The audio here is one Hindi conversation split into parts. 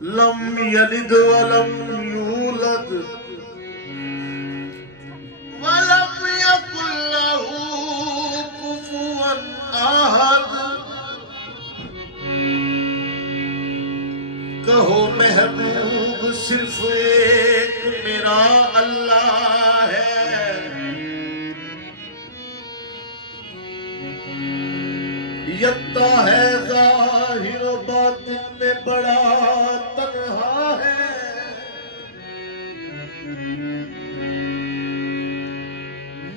लम यलिद वलम यूलद वलम यकुल लहू कुफुवन अहद। कहो महबूब सिर्फ एक मेरा अल्लाह है, यत्ता है ज़ाहिर व बातिन में बड़ा तन्हा है।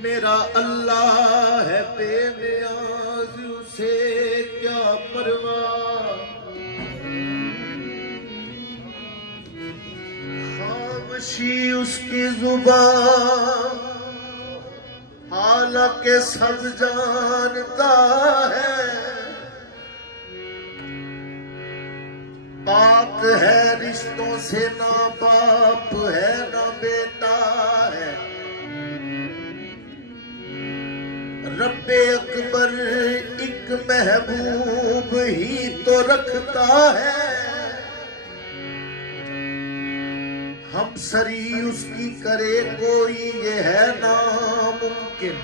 मेरा अल्लाह है बेनियाज़, उसे क्या परवाह। खामोशी उसकी जुबान हालांकि सब जानता है। पाक है रिश्तों से, ना बाप है ना बेटा है। रब्बे अकबर एक महबूब ही तो रखता है। हम सरी उसकी करे कोई ये है नामुमकिन।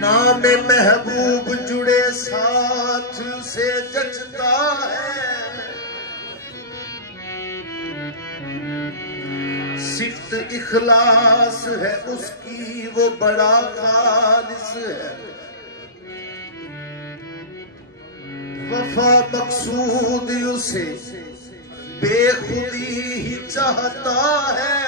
नाम महबूब जुड़े साथ से जचता है। सिफ्त इखलास है उसकी, वो बड़ा खालिस है। वफा मकसूद उसे बेखुदी ही चाहता है।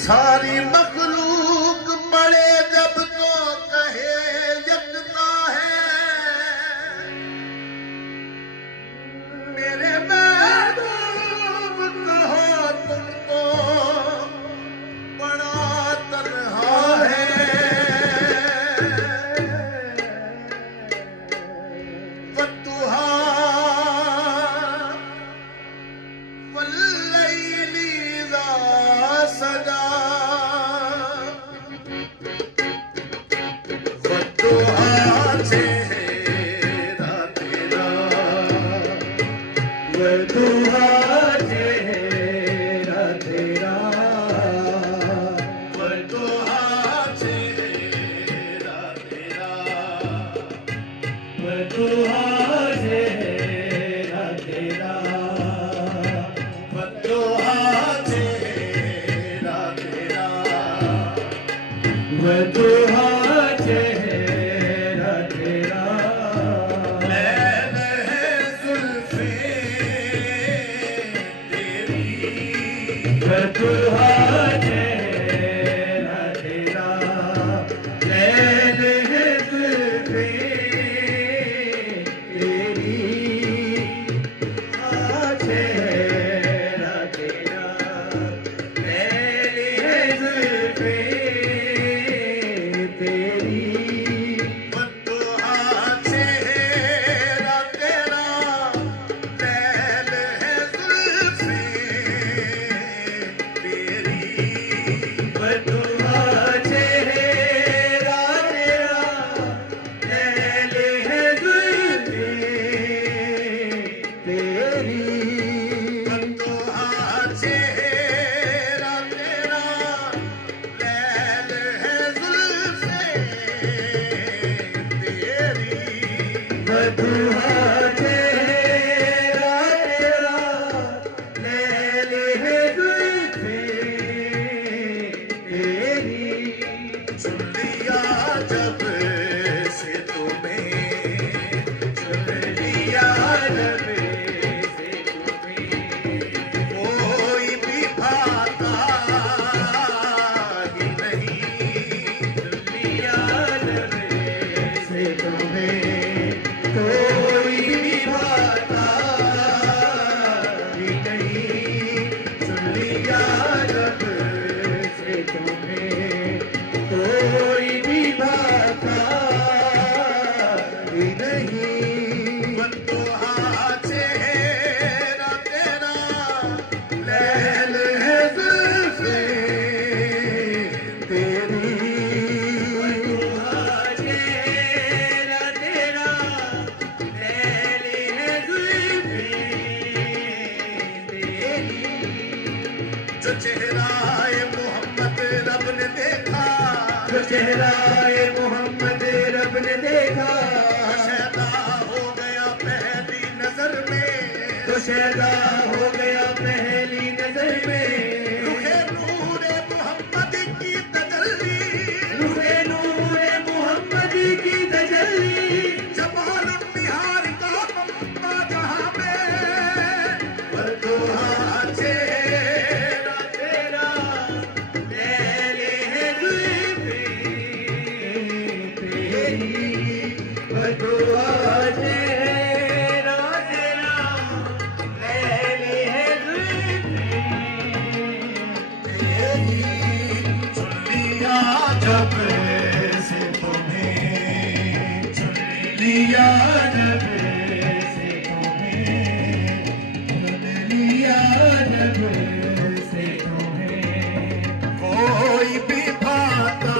सारी मखलूक पड़े जब तो कहे यकता है। मेरे महबूब कहो तुम तो बड़ा तन्हा है। चेहराए मोहम्मद रब ने देखा, जो चेहराए मोहम्मद रब ने देखा, शैदा हो गया पहली नजर में, तो शैदा हो गया पहली नजर में। रुखे नूरे मोहम्मद की तजल्ली, रुखे नूरे मोहम्मद की तजल्ली, जमाल निहार का मम्मा जहां में, पर तो चेहरा तेरा मेरे है जुल्फे तेरी, बदुआ चेहरा तेरा मेरे है जुल्फे तेरी। चुन लिया जब से तुम्हें, चुन लिया जब से तुम्हें, चुन लिया जब से तुम्हें, कोई भी भाता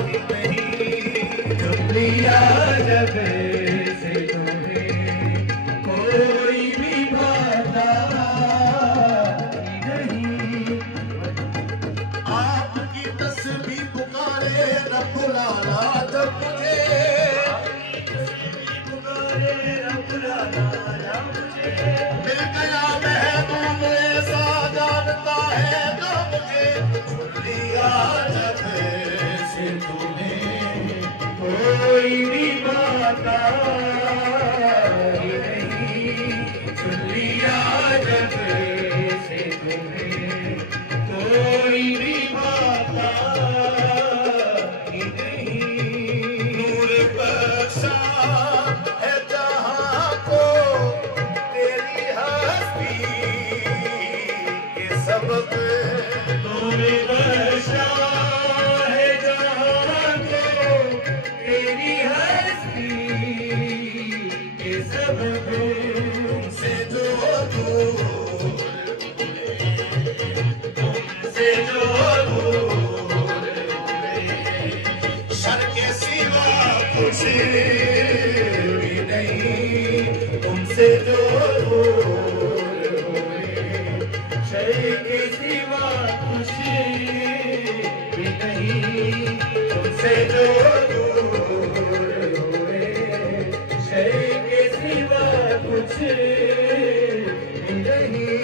ही नहीं, चुन लिया जब से तुम्हें, कोई भी भाता नहीं। आपकी तस्बीह पुकारे रब्बुल आला जब मुझे, पुकारे रब्बुल आला मुझे, मिल गया महबूब ऐसा जानता है जो मुझे, चुन लिया जब से तुम्हें, कोई भी भाता ही नहीं, चुन लिया जब से तुम्हें, कोई भी भाता ही नहीं। नूर बख्शा है जहां को तेरी हस्ती के सबक, नूर बख्शा है जहां को तेरी हस्ती के सबक, से जो दूर से जो शर के सिवा कुछ भी नहीं, तुमसे जो दूर हुए, शय के सिवा कुछ भी नहीं। तुमसे जो दूर हुए, शय के सिवा कुछ भी नहीं।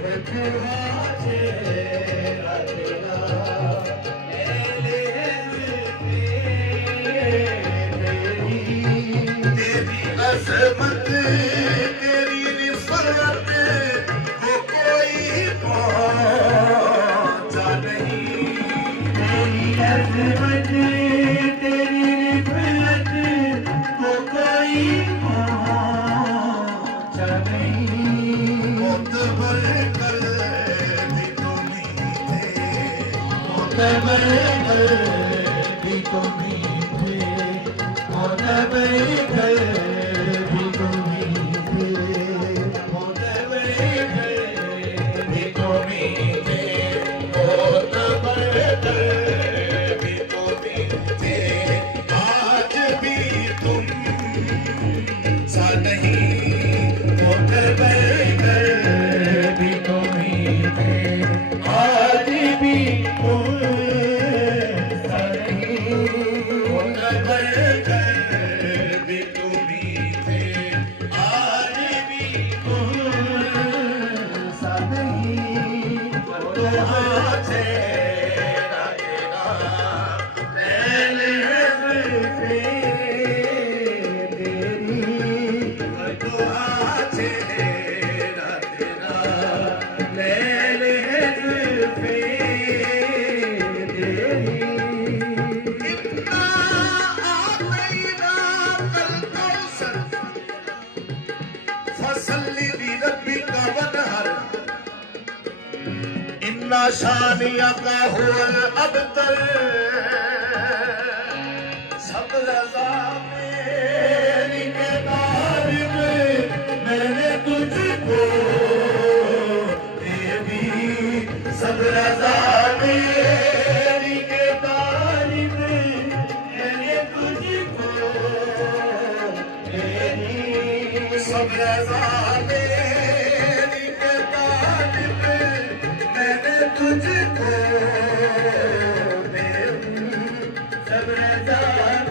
बदुआ चेहरा तेरा मेरे जुल्फे तेरी, तेरी अजमत तेरी रिफत को कोई पहुंचा नहीं, तेरी अज़मत तेरी रिफ़अत को कोई पहुंचा नहीं। मोतबर कर भी तुम ही थे, मोतबर कर भी तुम ही थे, मोतबर कर भी तुम ही थे, मोतबर कर भी तुम ही थे, मोतबर कर भी तुम ही थे, आज भी तुम सा नहीं, मोतबर कर भी तुम ही थे, आज भी तुम सा नहीं। मोतबर कर भी तुम ही थे, आज भी तुम सा नहीं। बदुआ चेहरा तेरा मैंने जुल्फे तेरी, बदुआ चेहरा तेरा मैंने जुल्फे तेरी। इतना आतैना कल कौसर फसली भी रब्बी का वनहर, इन्ना शानिया का हुल अबतर, सब रजा मेरी के तारिब मैंने तुझको दे दी, सब रज़ा मेरी के तारिब मैंने तुझको दे दी। सब रजा मेरी के तारिब तुझको सब रजा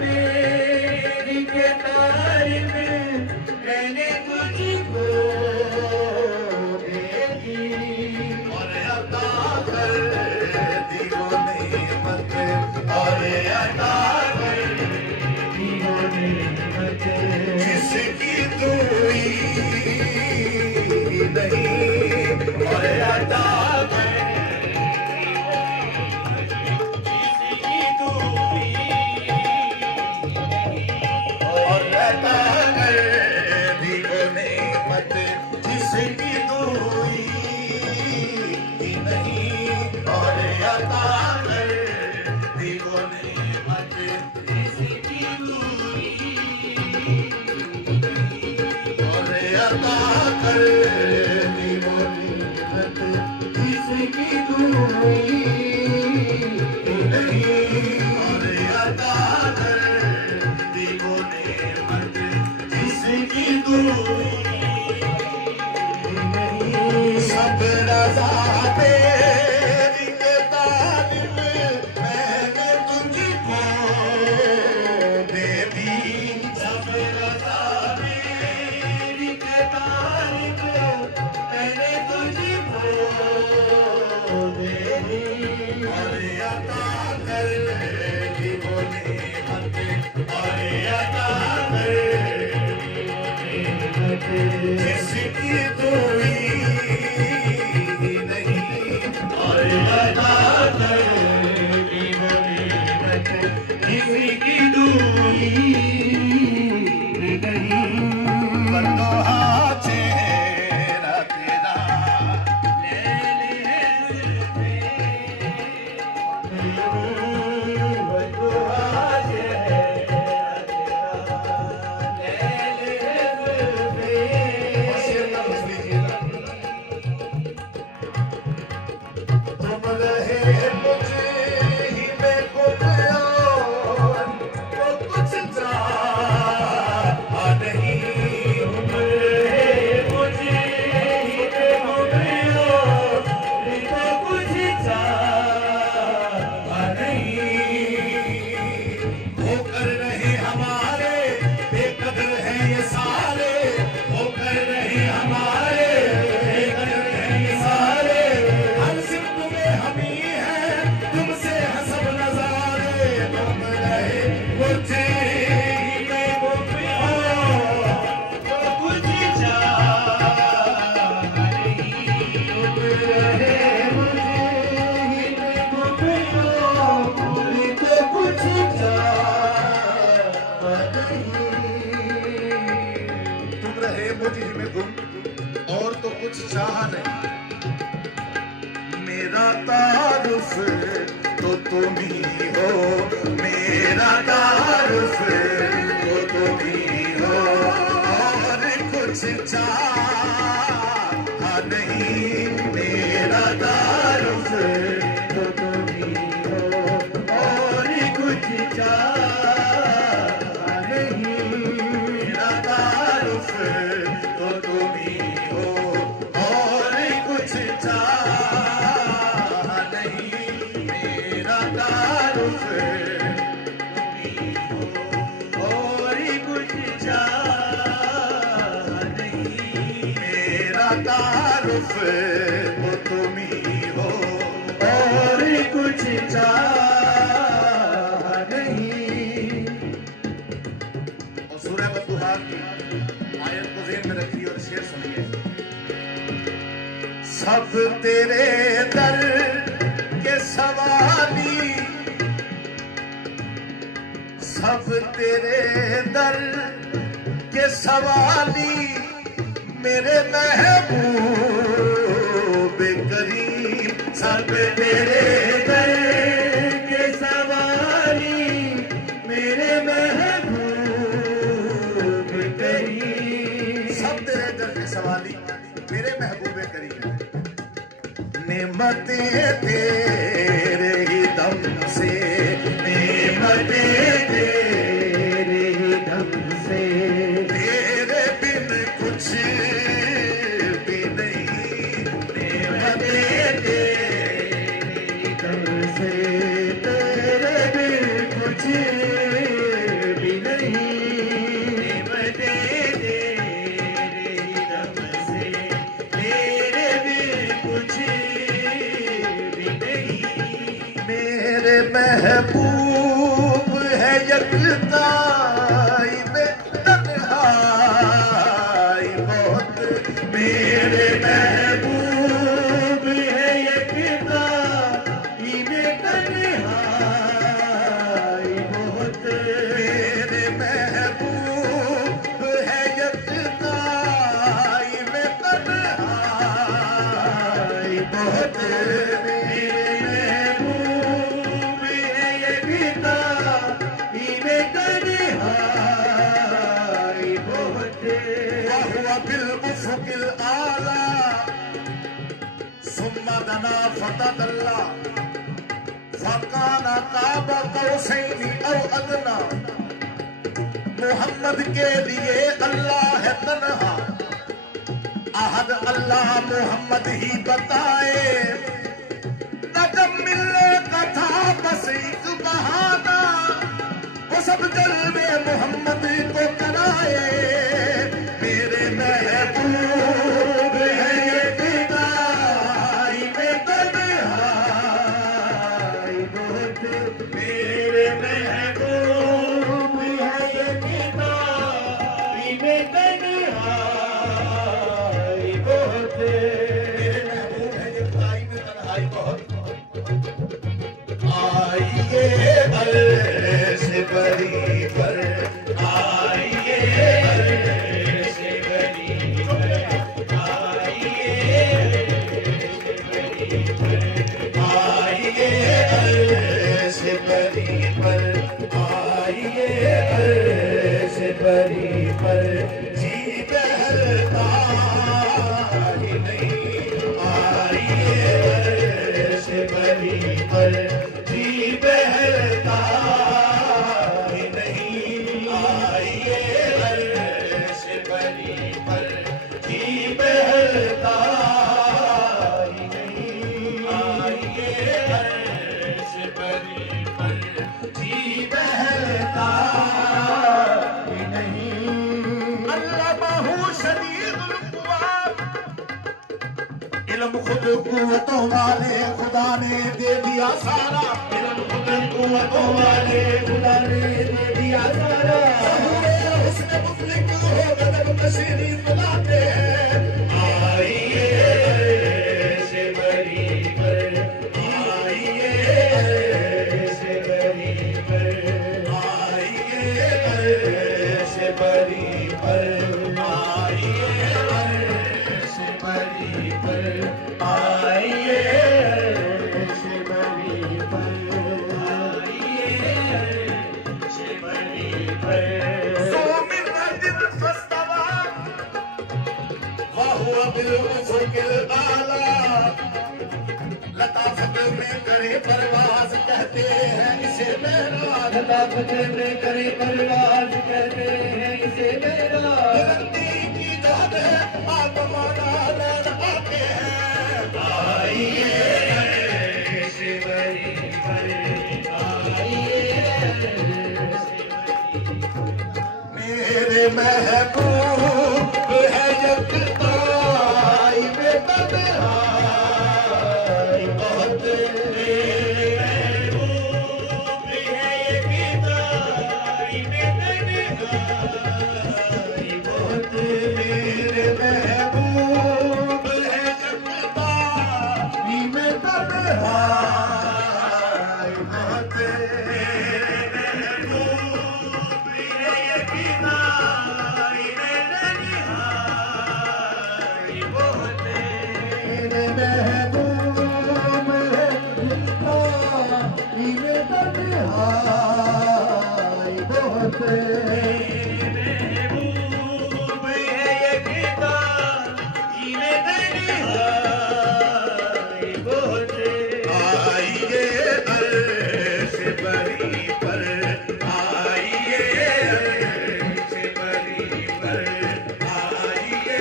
मेरी के तारीफ मैंने तुझको दे दी और अता कर दियो नेमत और अता कर दियो नेमत जिसकी तू नहीं और अता कर जिसकी तू और अता कर दियो नेमत जिसकी तू नहीं और अता कर दियो नेमत जिसकी तू और अता कर दियो नेमत जिसकी तू नहीं और अता कर दियो नेमत जिसकी तू सब रजा तेरी के तालिब मैंने तुझको दे दी सब रजा मेरी के तारीफ मैंने तुझको दे दी और अता कर दियो नेमत और अता कर जिसकी तू नहीं और अता कर जिसकी दूरी नहीं बंदोहा चेहरा तेरा तुम रहे मुझे ही में गुम और तो कुछ चाहा नहीं मुझे ही हो तो कुछ चाहा नहीं होकर रहे हमारे बेकदर है ये सारे होकर रहे हमारे बेकदर है ये सारे हर सिमत में हम ही हैं तुमसे हसब नजारे तुम रहे मुझे ही में गुम तो कुछ चाहा तुम रहे मुझे ही में गुम तो कुछ तुम रहे मुझे ही में गुम और तो कुछ चाहा नहीं मेरा तारुफ तो तुम ही हो मेरा तारुफ तो तुम ही हो और कुछ चाहा नहीं मेरा तारुफ तो तुम ही हो और कुछ चाहा नहीं मेरा तारुफ तो तुम ही हो और कुछ चाहा नहीं मेरा तारुफ तुम ही हो और कुछ चाहा नहीं मेरा तारुफ तो तुम ही हो और कुछ चाहा नहीं और सूरह बद्दुहा की आयत को ज़हन में रखिए और शेर सुनिए सब तेरे दर के सवाली सब तेरे दर के सवाली मेरे महबूब करीम सब तेरे दर के सवाली मेरे महबूब करीम सब तेरे दर के सवाली मेरे महबूब करीम नेमतें तेरे ही दम से नेमतें तेरे ही दम से तेरे बिन कुछ भी नहीं नेमतें तेरे बिलउफुकिल आला सुम्मा दना फतदल्ला फकाना काबा कौसैनी औ अदना। मोहम्मद के लिए अल्लाह है तन्हा, अहद अल्लाह मोहम्मद ही बताए। न जब मिलने का था बस एक बहाना, वो सब जलवे मोहम्मद को कराए। मेरे महबूब है ये बिदाई में तन्हाई बहुत, मेरे महबूब है ये बिदाई में तन्हाई बहुत, मेरे महबूब है ये बिदाई में तन्हाई बहुत। आइए अर्श बरी पर, आइए अर्श बरी पर, आइए अर्श बरी पर, आइए अर्श बरी पर। जी बहलता ही नहीं, आइए अर्श बरी पर, जी बहलता ही नहीं। आइए अर्श बरी पर, जी बहलता ही नहीं। आइए अर्श बरी पर, जी बहलता ही नहीं। अल्लाह महू शदीदुल क़ुवा, इल्म खुद कुव्वतों वाले खुदा ने दे दिया सारा। इल्म खुद कुव्वतों वाले खुदा ने दे दिया सारा। हुस्न मुफ़लिक हो गदब नशीरी बुलाते हैं। आइए अर्श बरी पर, आइए अर्श बरी पर, आइए अर्श बरी पर, आइए अर्श बरी पर, आइए अर्श बरी पर, आइए अर्श बरी पर। सो मिन अर्दिन फस्तवा वहुवा बिलउफुकिल आला। लताफत में करे परवाज़ कहते हैं इसे मेराज। लताफत में करे परवाज़ कहते हैं इसे मेराज। बुलंदी की दाद है आत्माना नैन आते हैं। आइए अर्श बरी पर, आइए अर्श बरी पर। मेरे महबूब है यकताई में तन्हाई बहुत, मेरे महबूब है यकताई में तन्हाई बहुत, मेरे महबूब है यकताई में तन्हाई बहुत, मेरे महबूब है यकताई में तन्हाई बहुत, मेरे महबूब है यकताई में तन्हाई बहुत, मेरे महबूब है यकताई में तन्हाई बहुत। आइए अर्श बरी पर, आइए अर्श बरी पर, आइए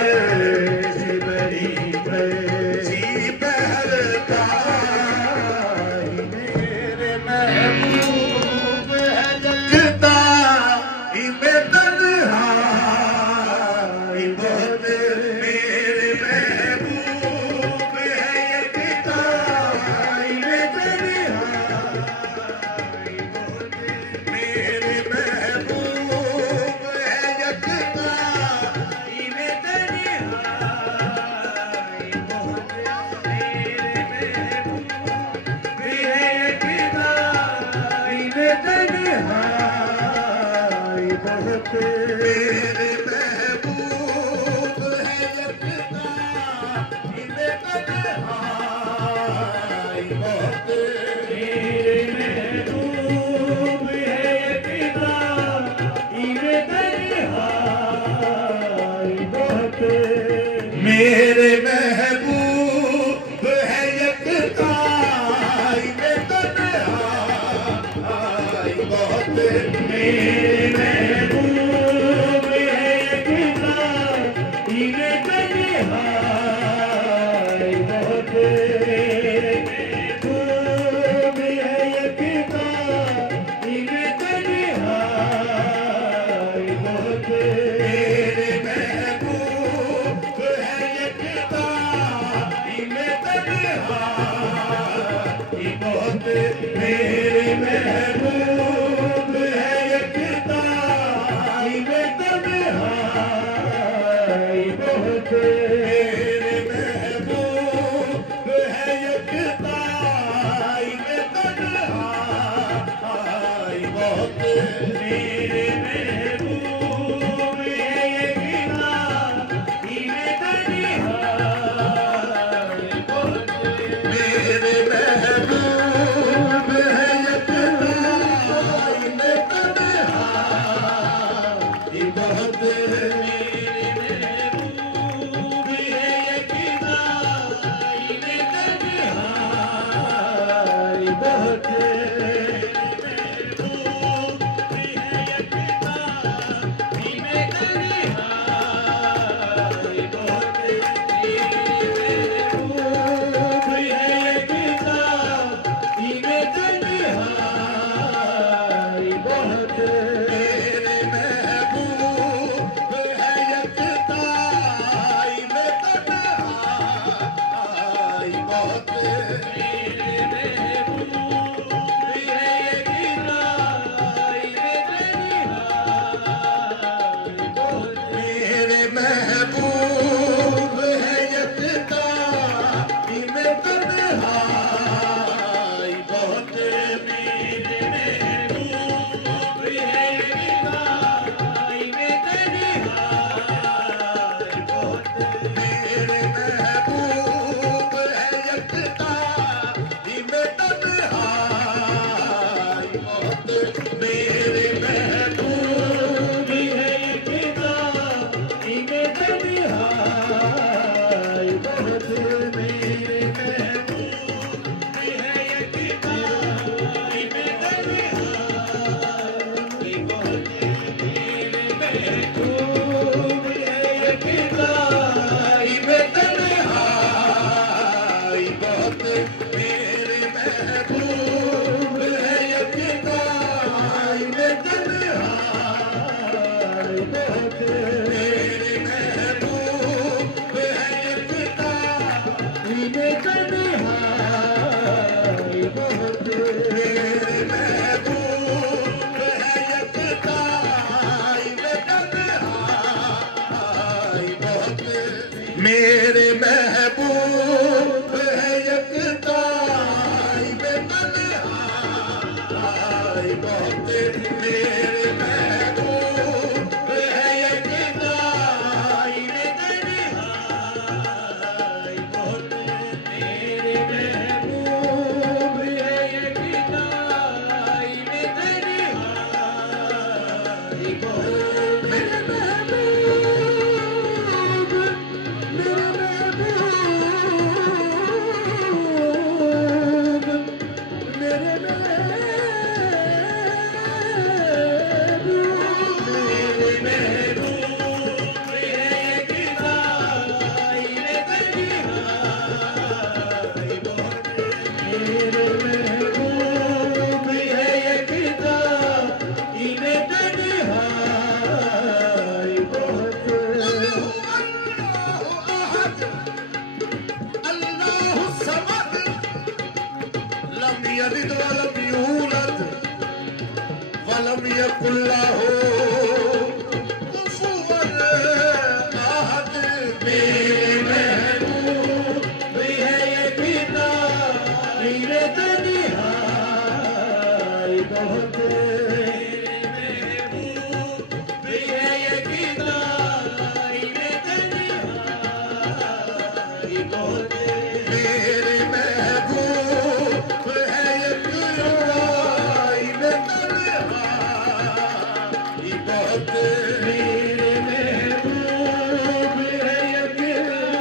अर्श बरी पर। जी बहलता ही मेरे महबूब है यकताई में तन्हाई बहुत, मेरे महबूब है यकताई में तन्हाई बहुत, मेरे महबूब है यकताई में तन्हाई बहुत, मेरे महबूब है यकताई में तन्हाई बहुत, मेरे महबूब है यकताई में तन्हाई बहुत, मेरे महबूब है यकताई में तन्हाई बहुत। मेरे महबूब है यकताई में तन्हाई बहुत। मेरे महबूब है यकताई में तन्हाई बहुत। महबूब है यकताई में तन्हाई बहुत। मेरे महबूब है यकताई में तन्हाई बहुत। मेरे महबूब है यकताई में तन्हाई बहुत। मेरे महबूब है यकताई में तन्हाई बहुत। मेरे महबूब है यकताई में तन्हाई बहुत। मेरे महबूब है यकताई में तन्हाई बहुत। मेरे महबूब है यकताई में तन्हाई बहुत। मेरे महबूब है यकताई में तन्हाई बहुत। मेरे महबूब है यकताई में तन्हाई बहुत। मेरे महबूब है यकताई में तन्हाई बहुत। मेरे यलिद वलम यूलद वलम यकुल लहू कुफुवन अहद। मेरे महबूब है यकताई में तन्हाई बहुत। मेरे महबूब है यकताई में तन्हाई बहुत। मेरे महबूब है यकताई में तन्हाई बहुत। मेरे महबूब है यकताई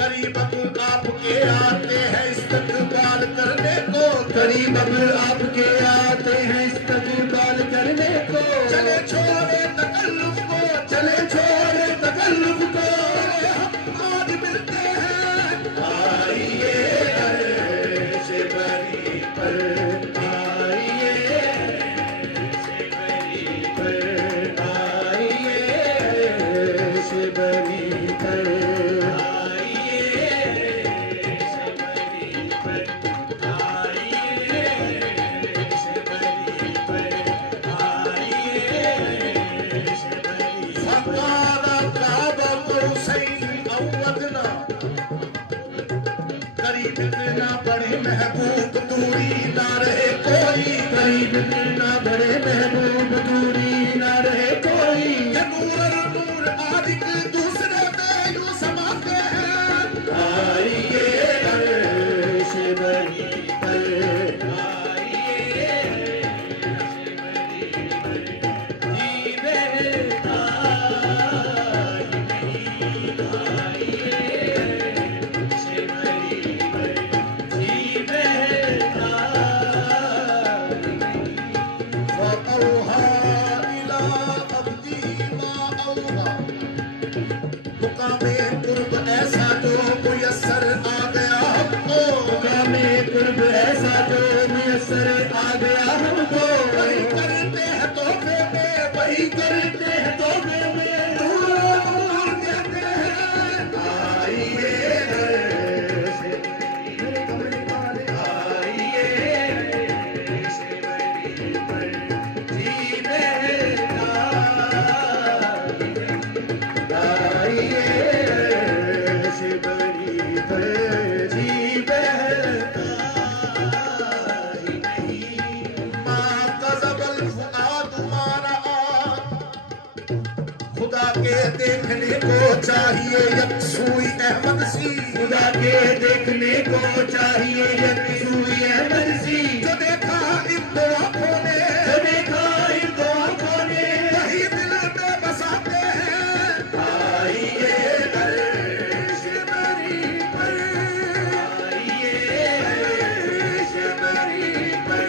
गरीब आपके आते हैं इस्तकबाल करने को, गरीब आपके आते हैं इस्तकबाल करने को। चले छोड़े तकल्लुफ को, चले छोड़े तकल्लुफ को, हम आज मिलते हैं। आइए अर्श बरी पर, आइए अर्श बरी पर, आइए अर्श बरी पर। महबूब दूरी ना रहे कोई, करीब ना बड़े महबूब दूरी ना रहे कोई। नूर नूर आज एक दूसरे में यूं समाते हैं। आइए अर्श बरी पर, आइए अर्श बरी पर। जी बहता नहीं, आइए अर्श बरी पर। जी बहता वअौहा इला अब्दी मा औहा। मुकामे कुर्ब ऐसा जो मुयस्सर आ गया हमको, मुकामे कुर्ब ऐसा जो मुयस्सर आ गया हमको। वही करते हैं तोहफे में, वही करते हैं तोहफे में, दूर कहते हैं। आइए अर्श मेरे कमरे वाले, आइए अर्श बरी पर। यकसूई अहमद सी, खुदा के देखने को चाहिए यकसूई अहमद सी। जो देखा इन दो आंखों ने, जो देखा इन दो आंखों ने, वही दिल में बसाते हैं। आइए अर्श बरी पर, आइए अर्श बरी पर,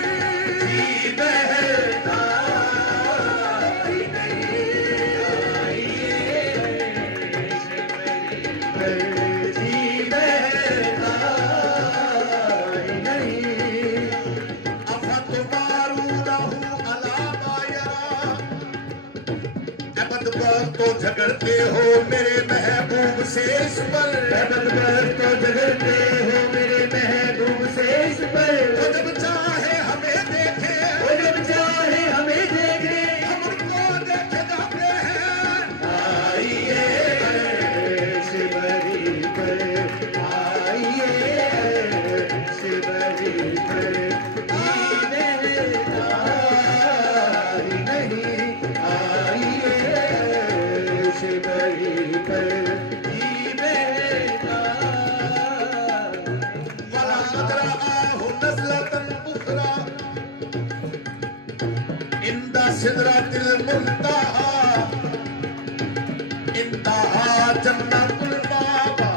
जी बहता ही नहीं, आइए अर्श बरी पर, जी बहता ही नहीं। अफतमारूनहु अला मा यरा, अबद पर तो झगड़ते हो मेरे महबूब से इस पर। अबद पर तो झगड़ते हो मेरे महबूब से इस पर। वो जब चाहे हमें देखे, वो जब चाहे हमें देखे, हम उनको देखे जाते हैं। आइए अर्श बरी पर, आइए अर्श बरी पर, जी बहता ही नहीं, आइए अर्श बरी पर, जी बहता। वलक़द रआहु नज़लतन उख़रा इंदा सिदरतिल मुंतहा, इंतहा जन्नतुल मावा।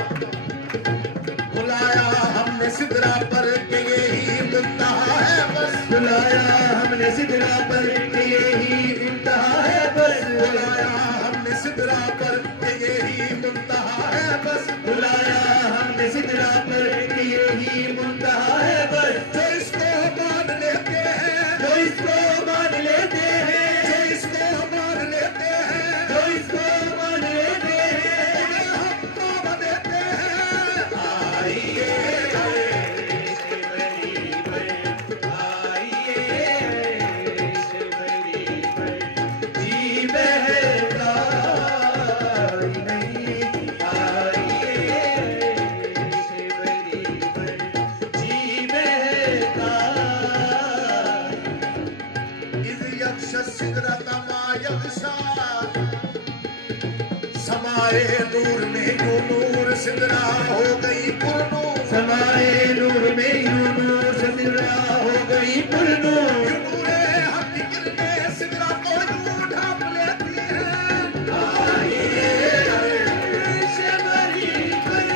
बुलाया हमने सिदरा पर कि यही मुंतहा है बस। बुलाया हमने सिदरा पर कि यही इंतहा है बस। बुलाया हमने सिदरा पर कि यही मुंतहा है बस। बुलाया हमने सिदरा पर कि यही मुंतहा है बस। जो इसको मान लेते हैं, जो इसको मान लेते हैं, जो इसको मान लेते हैं, जो इसको मान लेते हैं, उन्हें हम नाम देते हैं। आइए अर्श बरी पर, आइए अर्श बरी पर, जी बहता ही नहीं, आइए अर्श बरी पर, जी बहता। इज़ यग़्श सिदरत मा यग़्शा, समाए नूर में यूं नूर सिदरा हो गई पुरनूर। समाए नूर में यूं नूर सिदरा हो गई पुरनूर। यूं नूरे हक़ीक़त में सिदरा को यूं ढांप लेती है। आइए अर्श बरी पर,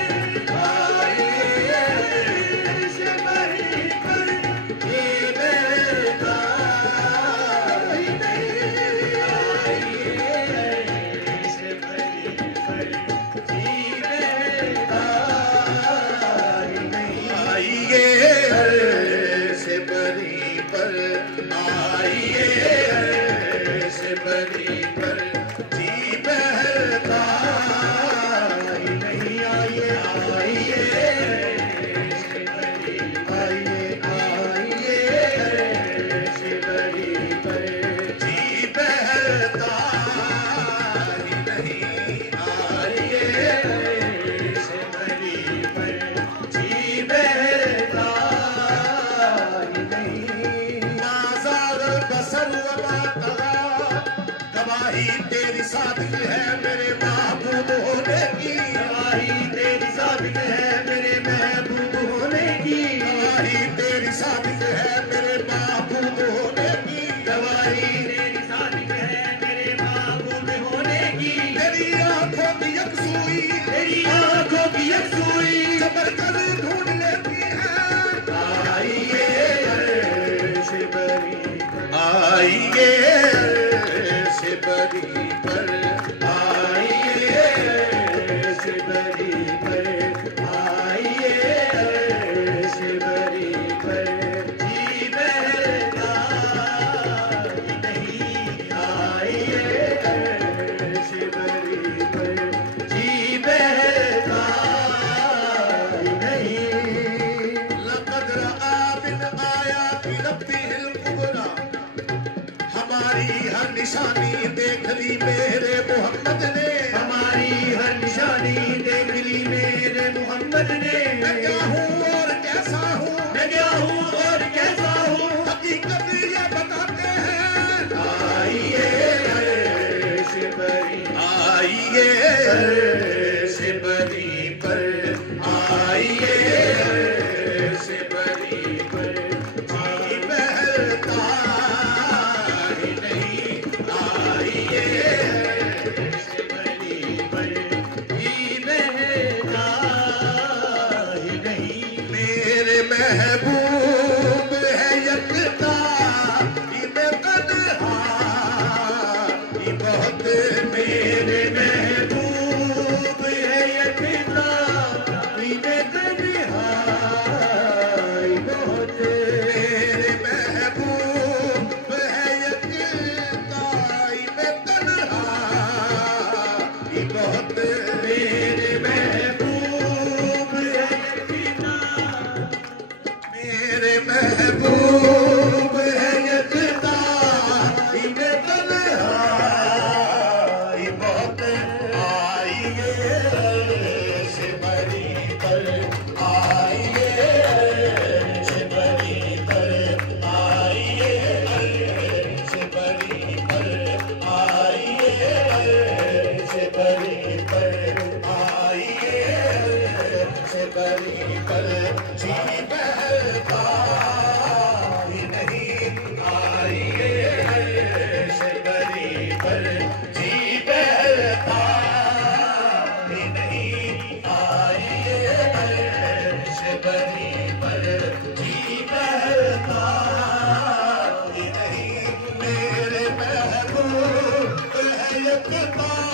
आइए अर्श बरी पर, जी बहता ही नहीं, आइए अर्श बरी पर, जी बहता ही नहीं। आइए अर्श बरी पर, आइए अर्श बरी पर, जी बहता ही नहीं, आइए आइए अर्श बरी, आइए आइए अर्श बरी पर, जी बहता ही नहीं। आइए अर्श बरी पर, जी बहता ही नहीं। माज़ार बसर व मा तग़ा, गवाही तेरी साबित है मेरे महबूब होने की। गवाही तेरी साबित है मेरे महबूब होने की। गवाही तेरी साबित है मेरे महबूब होने की। गवाही तेरी साबित है मेरे महबूब होने की। तेरी आंखों की यकसूई, तेरी आंखों की यकसूई जबर कर ढूंढ लेती है। आइए अर्श बरी पर, आइए अर्श बरी पर, आइए अर्श बरी पर, आइए अर्श बरी पर, जी बहता ही नहीं, आइए अर्श बरी पर, जी बहता ही नहीं। लक़द रआ बिन आयाति रब्बिहिल कुबरा, हमारी हर निशानी देख ली मेरे मोहम्मद ने। हमारी हर निशानी देख ली मेरे मोहम्मद ने। मैं क्या हूँ और कैसा हूँ, मैं क्या हूँ और कैसा हूँ, हकीकत ये बताते हैं। आइए अर्श बरी, आइए अर्श मुख्तार